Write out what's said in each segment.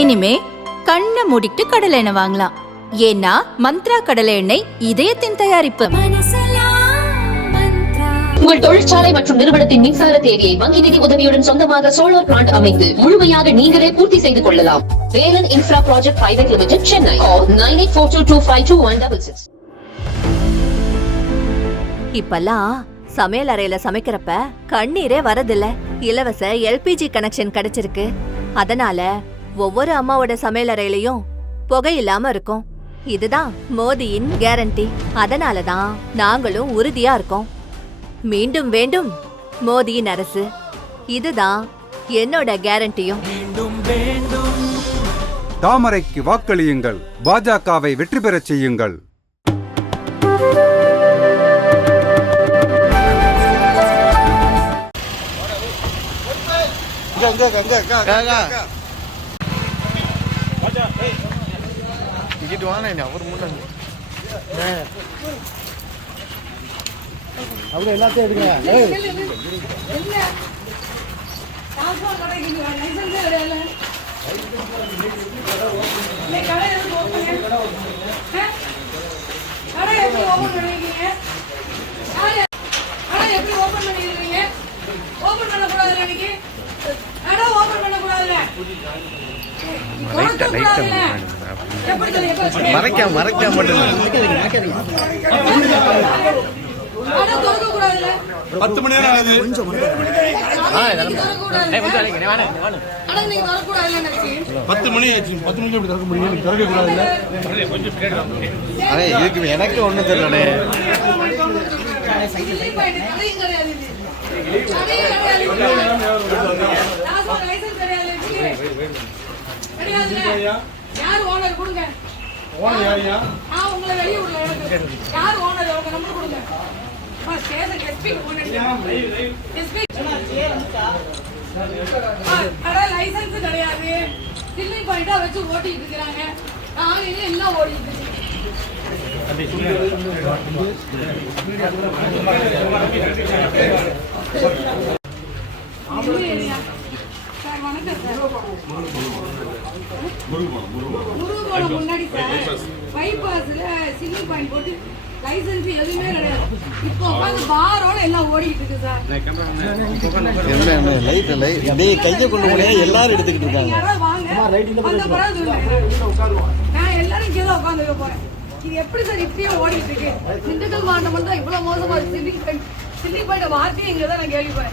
இனிமே கண்ணை மூடிட்டு கடலை எண்ணெய் வாங்கலாம். ஏன்னா மந்த்ரா கடலை எண்ணெய் இதயத்தின் தயாரிப்பு. உங்கள் தொழிற்சாலை மற்றும் நிறுவனத்தின் மின்சார தேவையை வங்கி நிதி உதவியுடன் சொந்தமாக சோலார் பிளான்ட் அமைத்து முழுமையாக நீங்களே பூர்த்தி செய்து கொள்ளலாம். Velan infra project private limited Chennai nine eight four two two five two one double six இப்பெல்லாம் சமையல் அறையில சமைக்கிறப்ப கண்ணீரே வரதில்ல. இலவச எல்பிஜி கனெக்ஷன் கிடைச்சிருக்கு. அதனால ஒவ்வொரு அம்மாவோட சமையல் அறையிலயும் புகை இல்லாம இருக்கும். இதுதான் மோதியின் கேரண்டி. அதனால தான் நாங்களும் உறுதியா இருக்கோம். மீண்டும் வேண்டும் மோதியின் அரசு. இதுதான் என்னோட கேரண்டியும். தாமரைக்கு வாக்களியுங்கள். பாஜகவை வெற்றி பெறச் செய்யுங்கள். இங்கிட்டு வாங்க அவர் முன்னாடி அப்புறம் எல்லாத்தையும் எடுங்க. ஏய், லைட்டா லைட்டா மறைக்காம மறைக்காம மட்டும் பத்து மணி நேரம் ஆகுது. பத்து மணி ஆச்சு பத்து மணிக்கு எப்படி திறக்க முடியும்? திறக்க கூடாது இதுக்கு எனக்கு ஒண்ணும் தெரியலண்ணே. யார் ஓனர் கொடுங்க? ஓனர் யாரையா ஆ உங்களை வெளிய விடல எனக்கு யார் ஓனர்? அவங்க நம்பர் கொடுங்க. எஸ்பி எஸ்பி அதான் லைசென்ஸ் கிடையாது. சில்லிங் பாயிண்டா வச்சு ஓட்டிட்டு இருக்காங்க காலையில எல்லாம் ஓடிட்டு இருக்கு ஏரியா? சார் வணக்கம் சார் முருகோணம் முன்னாடி சார் பைபாஸ்ல சிங்கிள் பாயிண்ட் போட்டு லைசென்ஸ் எதுவுமே கிடையாது. இப்போ உட்காந்து பாரோட எல்லாம் ஓடிட்டு இருக்கு சார் என்ன லைட் லைட் டேய் கையை கொண்டு போனே எல்லாரும் எடுத்துக்கிட்டு இருக்காங்க. யாராவது வாங்க அந்த பிறகு சொல்லுங்க. நான் எல்லாரும் இங்கே தான் உட்காந்துக்க போறேன். இது எப்படி சார் இப்படியே ஓடிட்டு இருக்கு? திண்டுக்கல் மாவட்டம் மட்டும் இவ்வளவு மோசமா சில்லிங் பாயிண்ட் சில்லிங் பாயிண்ட் வார்த்தையே இங்க தான் நான் கேள்விப்பேன்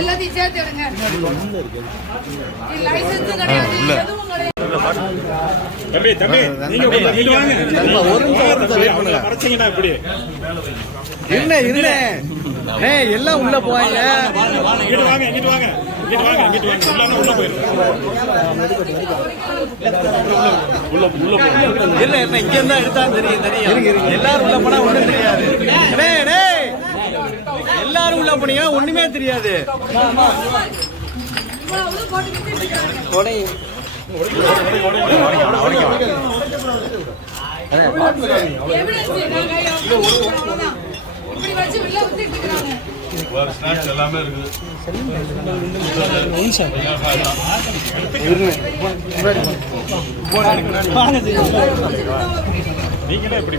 எல்லாத்தையும் சேர்த்து எடுங்க. லைசன்ஸும் கிடையாது எதுவும் கிடையாது. தம்பி தம்பி நீங்க கொஞ்சம் இங்கிட்டு வாங்க. நம்ம ஒரு நிமிஷம் wait பண்ணுங்க. மறைச்சீங்கன்னா இப்படி இருண்ணே இருண்ணே ஏய் எல்லாம் உள்ள போவாங்க. இங்கிட்டு வாங்க இங்கிட்டு வாங்க. இங்கிட்டு வாங்க இங்கிட்டு வாங்க. உள்ளான உள்ள போயிருங்க உள்ள உள்ள போயிருங்க இல்ல இல்ல இங்க இருந்தா எடுத்தா தெரியும் தெரியும். எல்லாரும் உள்ள போனா ஒண்ணும் தெரியாது. டேய் டேய். எல்லாரும் உள்ள போனீங்கன்னா ஒண்ணுமே தெரியாது. அவ்வளவுதான். இப்படி வச்சு வெளில வித்துட்டு இருக்காங்க. ஸ்நாக்ஸ் எல்லாமே இருக்குது நீங்க இப்படி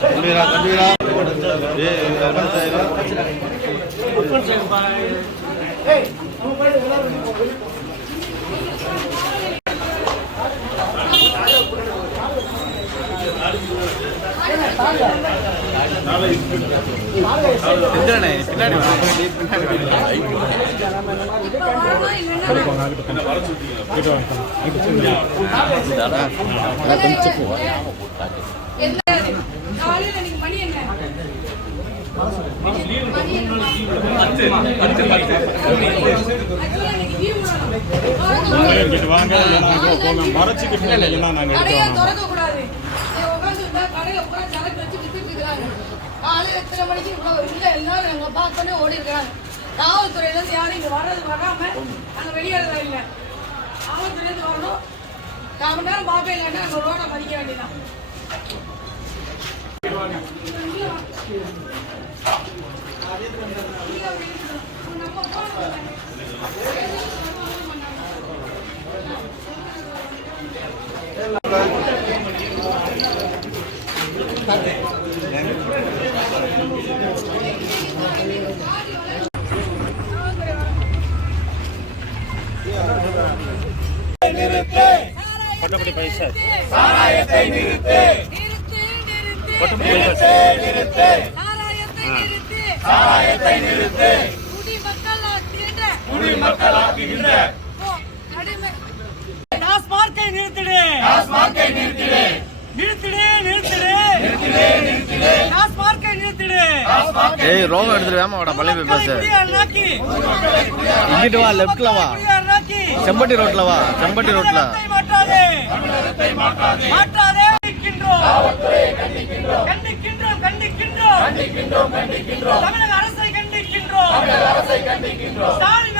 தம்பிரா தம்பிரா ஏய் அட்வான்ஸ் ஆயிரும் பின்னாடி பின்னாடி பின்னாடி வா. இப்ப வரலாம் இல்லைன்னா எந்த- காலையில இன்னைக்கு மணி என்ன ஆக்சுவலா இன்னைக்கு லீவு நாங்களே இங்கிட்டு வாங்க போங்க மறைச்சிக்கிட்டு இல்லைன்னா நாங்கள் கடையை எடுக்கிறோம் வச்சு எத்தனை மணிக்கு இவ்வளவு இல்ல எல்லாரும் அங்க பார்த்தோன்னே ஓடி இருக்காங்க காவல்துறையில யாரும் இங்க வர்றது வராம அங்க வெளியேறதா இல்ல காவல்துறையிலிருந்து வரணும் நாம நேரம் பார்ப்பே இல்லைன்னா அங்க ரோட மதிக்க வேண்டியதான் பட்டப்படி பைசா சாராயத்தை நிறுத்து. நிறுத்து சாராயத்தை நிறுத்து. சாராயத்தை நிறுத்து. குடிமக்கள் ஆக்குகின்ற குடிமக்கள் ஆக்குகின்ற அடிமை. டாஸ்மார்க்கை நிறுத்திடு. டாஸ்மார்க்கை நிறுத்திடு. நிறுத்திடு நிறுத்திடு. நிறுத்திடு நிறுத்திடு. டாஸ்மார்க்கை நிறுத்திடு. ஏய் ரோங் எடுத்துட்டு வேமா வாடா பழைய பேச குடியாராக்கி இங்கிட்டு வா லெஃப்ட்ல வா. செம்பட்டி ரோட்ல வா செம்பட்டி ரோட்ல. மாற்றாதே. மாற்றாதே. கண்டிக்கின்றோம் தமிழக அரசை கண்டிக்கின்றோம். ஸ்டாலின்